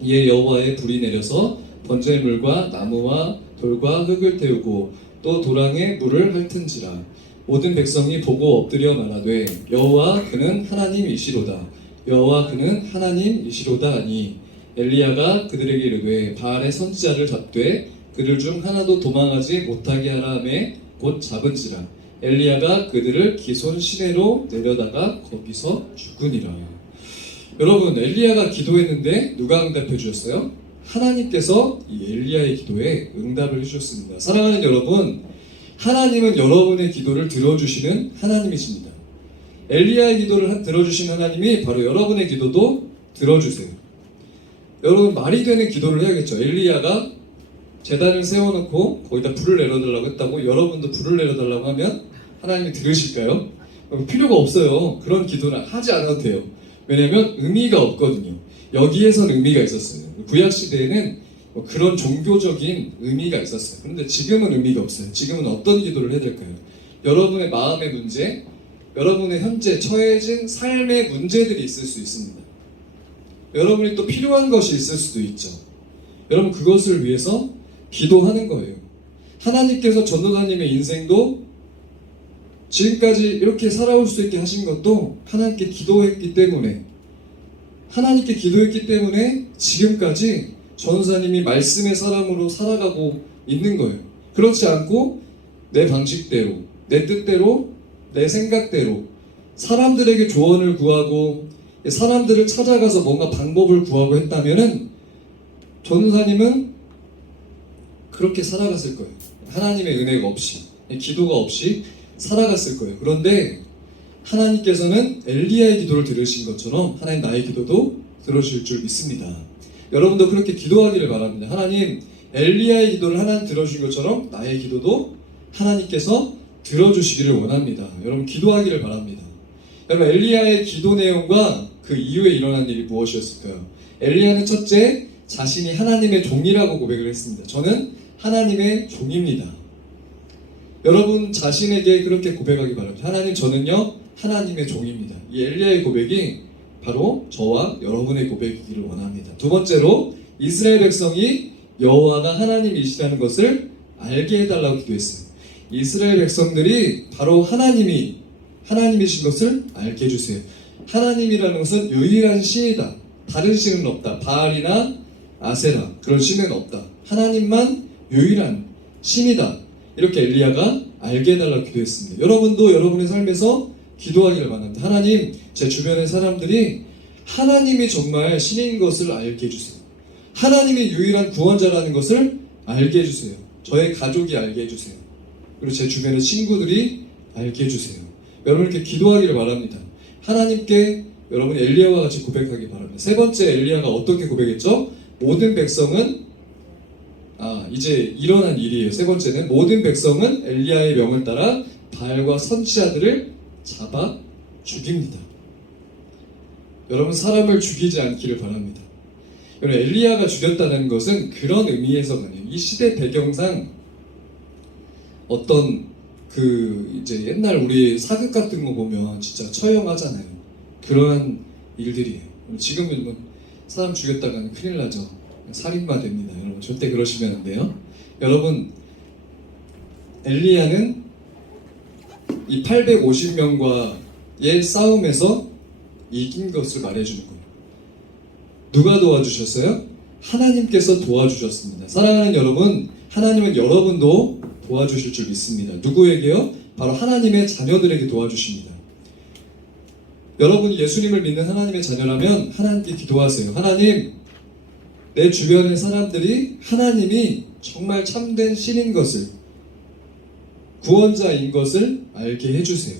이에 여호와의 불이 내려서 번제물과 나무와 돌과 흙을 태우고 또 도랑에 물을 핥은지라. 모든 백성이 보고 엎드려 말하되 여호와 그는 하나님이시로다. 여호와 그는 하나님이시로다 하니 엘리야가 그들에게 이르되 바알의 선지자를 잡되 그들 중 하나도 도망하지 못하게 하라 하며 곧 잡은지라. 엘리야가 그들을 기손 시내로 내려다가 거기서 죽으니라. 여러분 엘리야가 기도했는데 누가 응답해 주셨어요? 하나님께서 이 엘리야의 기도에 응답을 해주셨습니다. 사랑하는 여러분, 하나님은 여러분의 기도를 들어주시는 하나님이십니다. 엘리야의 기도를 들어주신 하나님이 바로 여러분의 기도도 들어주세요. 여러분 말이 되는 기도를 해야겠죠. 엘리야가 제단을 세워놓고 거기다 불을 내려달라고 했다고 여러분도 불을 내려달라고 하면 하나님이 들으실까요? 필요가 없어요. 그런 기도는 하지 않아도 돼요. 왜냐하면 의미가 없거든요. 여기에선 의미가 있었어요. 구약시대에는 그런 종교적인 의미가 있었어요. 그런데 지금은 의미가 없어요. 지금은 어떤 기도를 해야 될까요? 여러분의 마음의 문제, 여러분의 현재 처해진 삶의 문제들이 있을 수 있습니다. 여러분이 또 필요한 것이 있을 수도 있죠. 여러분 그것을 위해서 기도하는 거예요. 하나님께서 전도사님의 인생도 지금까지 이렇게 살아올 수 있게 하신 것도 하나님께 기도했기 때문에 지금까지 전도사님이 말씀의 사람으로 살아가고 있는 거예요. 그렇지 않고 내 방식대로, 내 뜻대로, 내 생각대로 사람들에게 조언을 구하고 사람들을 찾아가서 뭔가 방법을 구하고 했다면은 전도사님은 그렇게 살아갔을 거예요. 하나님의 은혜가 없이, 기도가 없이 살아갔을 거예요. 그런데 하나님께서는 엘리야의 기도를 들으신 것처럼 하나님 나의 기도도 들으실 줄 믿습니다. 여러분도 그렇게 기도하기를 바랍니다. 하나님, 엘리야의 기도를 하나님 들어주신 것처럼 나의 기도도 하나님께서 들어주시기를 원합니다. 여러분 기도하기를 바랍니다. 여러분 엘리야의 기도 내용과 그 이후에 일어난 일이 무엇이었을까요? 엘리야는 첫째, 자신이 하나님의 종이라고 고백을 했습니다. 저는 하나님의 종입니다. 여러분 자신에게 그렇게 고백하기 바랍니다. 하나님, 저는요 하나님의 종입니다. 이 엘리야의 고백이 바로 저와 여러분의 고백이기를 원합니다. 두 번째로, 이스라엘 백성이 여호와가 하나님이시라는 것을 알게 해달라고 기도했어요. 이스라엘 백성들이 바로 하나님이신 것을 알게 해주세요. 하나님이라는 것은 유일한 신이다. 다른 신은 없다. 바알이나 아세라 그런 신은 없다. 하나님만 유일한 신이다. 이렇게 엘리야가 알게 해달라고 기도했습니다. 여러분도 여러분의 삶에서 기도하기를 바랍니다. 하나님, 제 주변의 사람들이 하나님이 정말 신인 것을 알게 해주세요. 하나님이 유일한 구원자라는 것을 알게 해주세요. 저의 가족이 알게 해주세요. 그리고 제 주변의 친구들이 알게 해주세요. 여러분 이렇게 기도하기를 바랍니다. 하나님께 여러분이 엘리야와 같이 고백하기 바랍니다. 세 번째, 엘리야가 어떻게 고백했죠? 모든 백성은 이제 일어난 일이에요. 세 번째는 모든 백성은 엘리야의 명을 따라 바알과 선지자들을 잡아 죽입니다. 여러분 사람을 죽이지 않기를 바랍니다. 여러분 엘리야가 죽였다는 것은 그런 의미에서가 아니에요. 이 시대 배경상 어떤 이제 옛날 우리 사극 같은 거 보면 진짜 처형하잖아요. 그러한 일들이에요. 지금은 뭐 사람 죽였다가는 큰일 나죠. 살인마 됩니다. 여러분 절대 그러시면 안 돼요. 여러분 엘리야는 이 850명과의 싸움에서 이긴 것을 말해주는 거예요. 누가 도와주셨어요? 하나님께서 도와주셨습니다. 사랑하는 여러분, 하나님은 여러분도 도와주실 줄 믿습니다. 누구에게요? 바로 하나님의 자녀들에게 도와주십니다. 여러분이 예수님을 믿는 하나님의 자녀라면 하나님께 기도하세요. 하나님, 내 주변의 사람들이 하나님이 정말 참된 신인 것을, 구원자인 것을 알게 해주세요.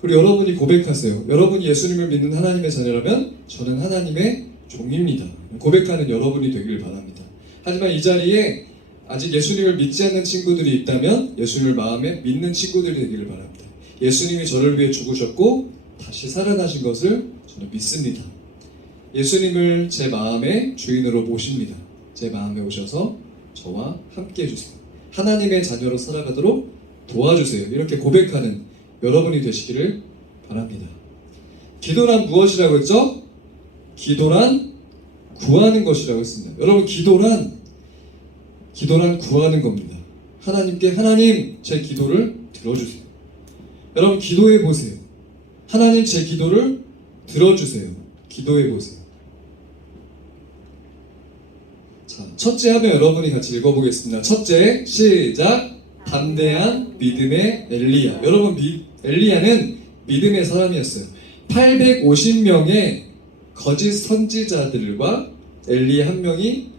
그리고 여러분이 고백하세요. 여러분이 예수님을 믿는 하나님의 자녀라면 저는 하나님의 종입니다. 고백하는 여러분이 되기를 바랍니다. 하지만 이 자리에 아직 예수님을 믿지 않는 친구들이 있다면 예수님을 마음에 믿는 친구들이 되기를 바랍니다. 예수님이 저를 위해 죽으셨고 다시 살아나신 것을 저는 믿습니다. 예수님을 제 마음의 주인으로 모십니다. 제 마음에 오셔서 저와 함께 해주세요. 하나님의 자녀로 살아가도록 도와주세요. 이렇게 고백하는 여러분이 되시기를 바랍니다. 기도란 무엇이라고 했죠? 기도란 구하는 것이라고 했습니다. 여러분 기도란 구하는 겁니다. 하나님께 하나님 제 기도를 들어주세요. 여러분 기도해 보세요. 하나님 제 기도를 들어주세요. 기도해 보세요. 자, 첫째 하면 여러분이 같이 읽어보겠습니다. 첫째, 시작. 담대한 믿음의 엘리야. 여러분 엘리야는 믿음의 사람이었어요. 850명의 거짓 선지자들과 엘리야 한 명이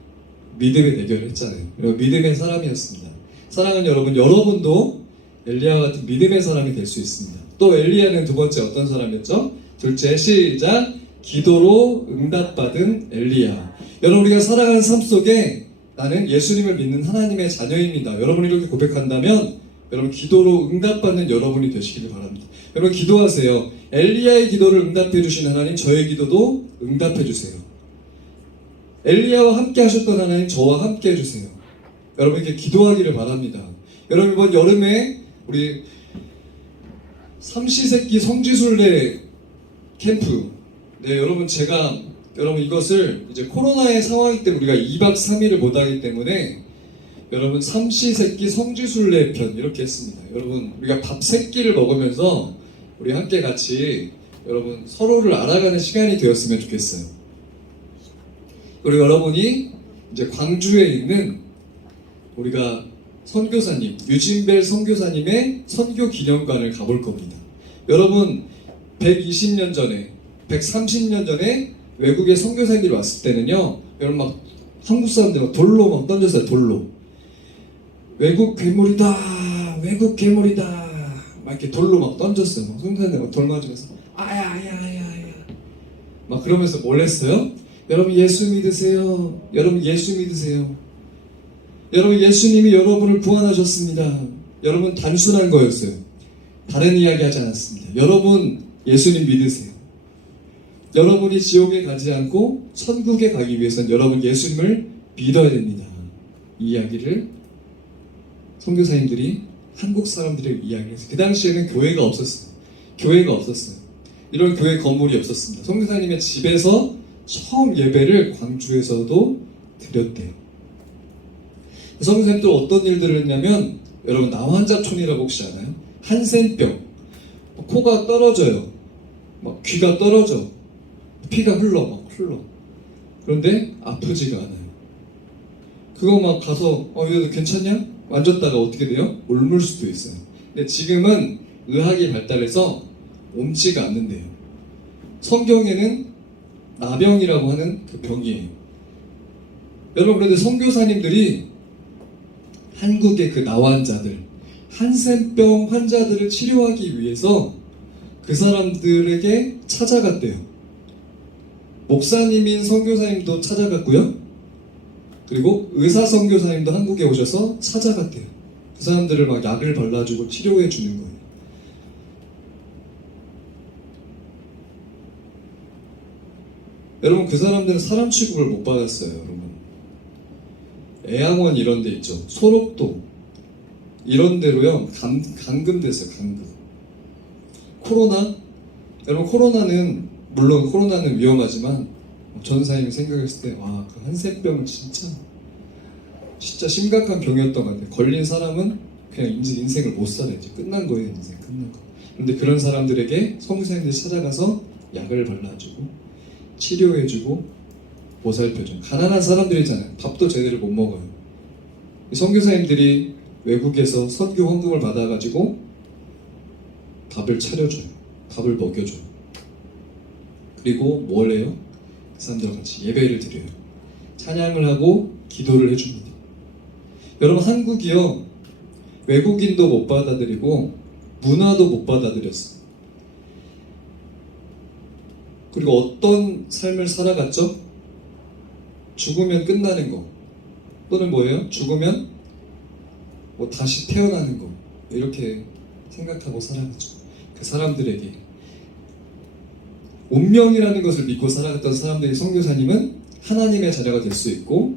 믿음의 대결을 했잖아요. 그리고 믿음의 사람이었습니다. 사랑하는 여러분, 여러분도 엘리야와 같은 믿음의 사람이 될 수 있습니다. 또 엘리야는 두 번째 어떤 사람이었죠? 둘째, 시작. 기도로 응답받은 엘리야. 여러분 우리가 살아가는 삶 속에 나는 예수님을 믿는 하나님의 자녀입니다. 여러분이 이렇게 고백한다면 여러분 기도로 응답받는 여러분이 되시기를 바랍니다. 여러분 기도하세요. 엘리야의 기도를 응답해 주신 하나님, 저의 기도도 응답해 주세요. 엘리야와 함께 하셨던 하나님, 저와 함께 해주세요. 여러분에게 기도하기를 바랍니다. 여러분 이번 여름에 우리 삼시세끼 성지순례 캠프, 네 여러분 여러분 이것을 이제 코로나의 상황이기 때문에 우리가 2박 3일을 못하기 때문에 여러분 삼시세끼 성지순례 편 이렇게 했습니다. 여러분 우리가 밥 3끼를 먹으면서 우리 함께 같이 여러분 서로를 알아가는 시간이 되었으면 좋겠어요. 그리고 여러분이 이제 광주에 있는 우리가 선교사님, 유진벨 선교사님의 선교 기념관을 가볼 겁니다. 여러분 120년 전에 130년 전에 외국의 선교사님들이 왔을 때는요, 여러분 막 한국 사람들 막 돌로 막 던졌어요. 돌로. 외국 괴물이다, 외국 괴물이다, 막 이렇게 돌로 막 던졌어요. 막 선교사님들 막 돌 맞으면서 아야 막 그러면서 뭘 했어요? 여러분 예수 믿으세요. 여러분 예수 믿으세요. 여러분 예수님이 여러분을 구원하셨습니다. 여러분 단순한 거였어요. 다른 이야기 하지 않았습니다. 여러분 예수님 믿으세요. 여러분이 지옥에 가지 않고 천국에 가기 위해서는 여러분 예수님을 믿어야 됩니다. 이 이야기를 선교사님들이 한국 사람들에게 이야기를 했어요. 그 당시에는 교회가 없었어요. 교회가 없었어요. 이런 교회 건물이 없었습니다. 선교사님의 집에서 처음 예배를 광주에서도 드렸대요. 선교사님 또 어떤 일들을 했냐면, 여러분 나환자촌이라고 혹시 아나요? 한센병, 코가 떨어져요. 막 귀가 떨어져. 피가 흘러. 그런데 아프지가 않아요. 그거 막 가서 이거 괜찮냐? 만졌다가 어떻게 돼요? 옮을 수도 있어요. 근데 지금은 의학이 발달해서 옮지가 않는데요. 성경에는 나병이라고 하는 그 병이에요. 여러분 그런데 선교사님들이 한국의 그 나환자들, 한센병 환자들을 치료하기 위해서 그 사람들에게 찾아갔대요. 목사님인 선교사님도 찾아갔고요. 그리고 의사 선교사님도 한국에 오셔서 찾아갔대요. 그 사람들을 막 약을 발라주고 치료해 주는 거예요. 여러분 그 사람들은 사람 취급을 못 받았어요. 여러분 애양원 이런 데 있죠. 소록도 이런 데로요 감금됐어요. 감금. 코로나? 여러분 코로나는 물론 코로나는 위험하지만 전사님이 생각했을 때 와 그 한센병은 진짜 심각한 병이었던 것 같아요. 걸린 사람은 그냥 인생을 못 살아. 이제 끝난 거예요. 인생 끝난 거. 그런데 그런 사람들에게 선교사님들이 찾아가서 약을 발라주고 치료해주고 보살펴줘. 가난한 사람들이잖아요. 밥도 제대로 못 먹어요. 선교사님들이 외국에서 선교 헌금을 받아가지고 밥을 차려줘요. 밥을 먹여줘요. 그리고 뭘 해요? 그 사람들과 같이 예배를 드려요. 찬양을 하고 기도를 해줍니다. 여러분 한국이요 외국인도 못 받아들이고 문화도 못 받아들였어요. 그리고 어떤 삶을 살아갔죠? 죽으면 끝나는 거 또는 뭐예요? 죽으면 뭐 다시 태어나는 거 이렇게 생각하고 살아갔죠. 그 사람들에게 운명이라는 것을 믿고 살아갔던 사람들이 선교사님은 하나님의 자녀가 될 수 있고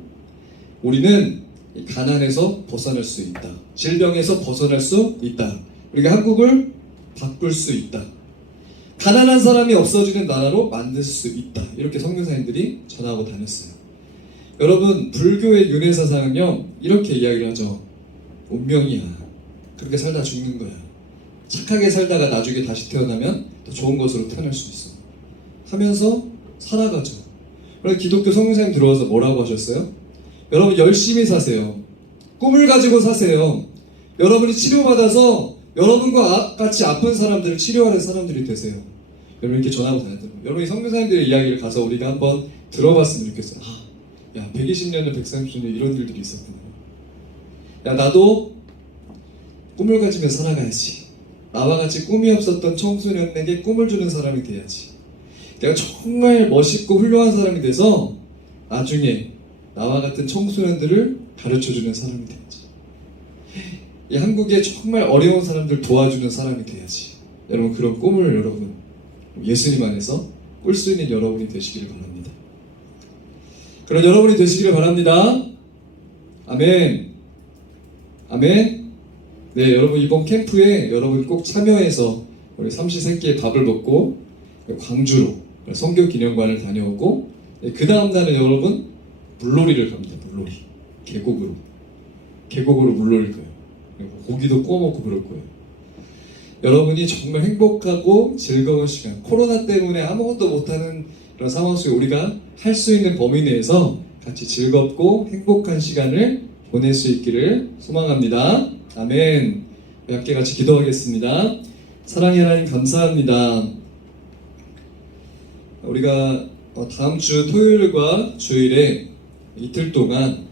우리는 가난에서 벗어날 수 있다. 질병에서 벗어날 수 있다. 우리가 한국을 바꿀 수 있다. 가난한 사람이 없어지는 나라로 만들 수 있다. 이렇게 선교사님들이 전하고 다녔어요. 여러분 불교의 윤회 사상은요 이렇게 이야기를 하죠. 운명이야. 그렇게 살다 죽는 거야. 착하게 살다가 나중에 다시 태어나면 더 좋은 것으로 태어날 수 있어. 하면서 살아가죠. 그래서 기독교 선교사님 들어와서 뭐라고 하셨어요? 여러분 열심히 사세요. 꿈을 가지고 사세요. 여러분이 치료받아서 여러분과 같이 아픈 사람들을 치료하는 사람들이 되세요. 여러분 이렇게 전하고 다녔더라고요. 여러분이 선교사님들의 이야기를 가서 우리가 한번 들어봤으면 좋겠어요. 야 120년을 130년 이런 일들이 있었구나. 야 나도 꿈을 가지며 살아가야지. 나와 같이 꿈이 없었던 청소년에게 꿈을 주는 사람이 돼야지. 내가 정말 멋있고 훌륭한 사람이 돼서 나중에 나와 같은 청소년들을 가르쳐주는 사람이 돼야지. 이 한국에 정말 어려운 사람들 도와주는 사람이 돼야지. 여러분 그런 꿈을 여러분 예수님 안에서 꿀 수 있는 여러분이 되시기를 바랍니다. 그런 여러분이 되시기를 바랍니다. 아멘. 아멘. 네, 여러분 이번 캠프에 여러분 꼭 참여해서 우리 삼시세끼의 밥을 먹고 광주로 선교기념관을 다녀오고 그 다음 날은 여러분 물놀이를 갑니다. 물놀이. 계곡으로 물놀일 거예요. 고기도 구워 먹고 그럴 거예요. 여러분이 정말 행복하고 즐거운 시간, 코로나 때문에 아무것도 못하는 그런 상황 속에 우리가 할 수 있는 범위 내에서 같이 즐겁고 행복한 시간을 보낼 수 있기를 소망합니다. 아멘. 함께 같이 기도하겠습니다. 사랑의 하나님 감사합니다. 우리가 다음 주 토요일과 주일에 이틀 동안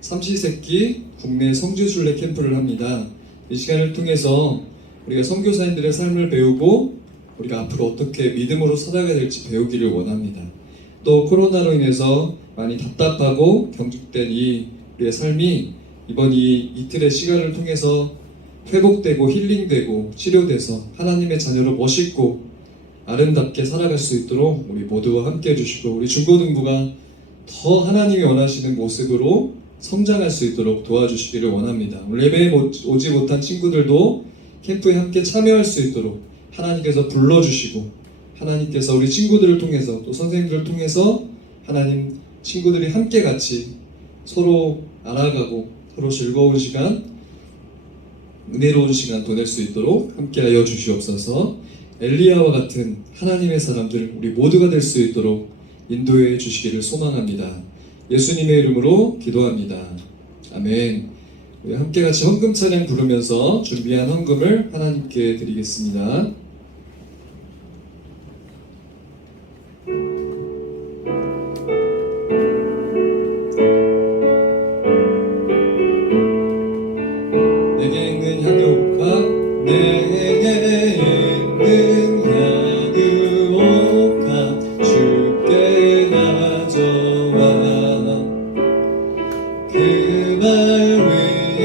삼시세끼 국내 성지순례 캠프를 합니다. 이 시간을 통해서 우리가 선교사님들의 삶을 배우고 우리가 앞으로 어떻게 믿음으로 살아가야 될지 배우기를 원합니다. 또 코로나로 인해서 많이 답답하고 경직된 우리의 삶이 이번 이 이틀의 시간을 통해서 회복되고 힐링되고 치료돼서 하나님의 자녀로 멋있고 아름답게 살아갈 수 있도록 우리 모두와 함께 해주시고 우리 중고등부가 더 하나님이 원하시는 모습으로 성장할 수 있도록 도와주시기를 원합니다. 오늘 예배에 오지 못한 친구들도 캠프에 함께 참여할 수 있도록 하나님께서 불러주시고 하나님께서 우리 친구들을 통해서 또 선생님들을 통해서 하나님 친구들이 함께 같이 서로 알아가고 서로 즐거운 시간 은혜로운 시간 보낼 수 있도록 함께하여 주시옵소서. 엘리야와 같은 하나님의 사람들 우리 모두가 될 수 있도록 인도해 주시기를 소망합니다. 예수님의 이름으로 기도합니다. 아멘. 우리 함께 같이 헌금 찬양 부르면서 준비한 헌금을 하나님께 드리겠습니다. 내게 있는 향유옥합 내게 있는 향유옥합 주께 가져와 그 발 위에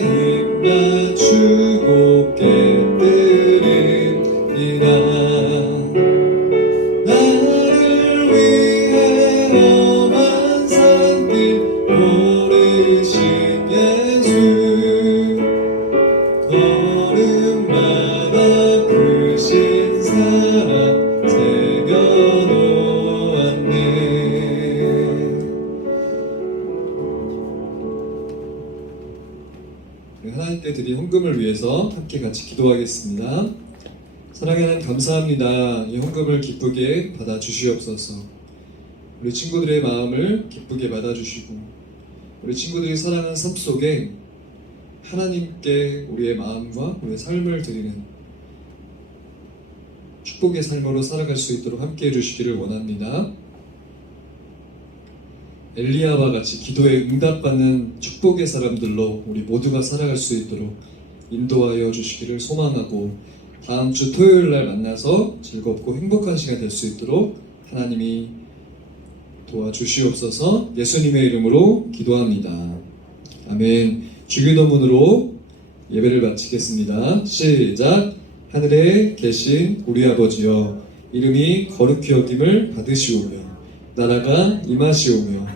입 맞추고 깨뜨리리라 나를 위해 험한 산길 오르신 예수 걸음마다 크신 사랑 새겨놓았네. 하나님께 드린 헌금을 위해서 함께 같이 기도하겠습니다. 사랑하는 하나님 감사합니다. 이 헌금을 기쁘게 받아주시옵소서. 우리 친구들의 마음을 기쁘게 받아주시고 우리 친구들이 살아가는 삶 속에 하나님께 우리의 마음과 우리의 삶을 드리는 축복의 삶으로 살아갈 수 있도록 함께 해주시기를 원합니다. 엘리야와 같이 기도에 응답받는 축복의 사람들로 우리 모두가 살아갈 수 있도록 인도하여 주시기를 소망하고 다음 주 토요일 날 만나서 즐겁고 행복한 시간 될 수 있도록 하나님이 도와주시옵소서. 예수님의 이름으로 기도합니다. 아멘. 주기도문으로 예배를 마치겠습니다. 시작. 하늘에 계신 우리 아버지여 이름이 거룩히 여김을 받으시오며 나라가 임하시오며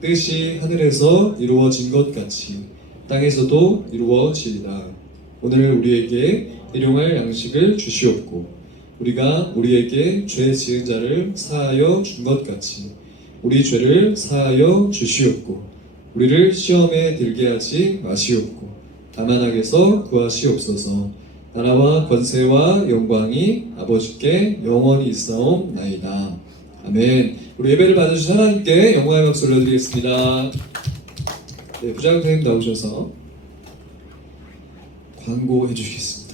뜻이 하늘에서 이루어진 것 같이 땅에서도 이루어지리라. 오늘 우리에게 일용할 양식을 주시옵고 우리가 우리에게 죄 지은 자를 사하여 준 것 같이 우리 죄를 사하여 주시옵고 우리를 시험에 들게 하지 마시옵고 다만 악에서 구하시옵소서. 나라와 권세와 영광이 아버지께 영원히 있사옵나이다. 아멘. 우리 예배를 받으신 하나님께 영광의 박수 올려드리겠습니다. 네, 부장님 나오셔서 광고해 주시겠습니다.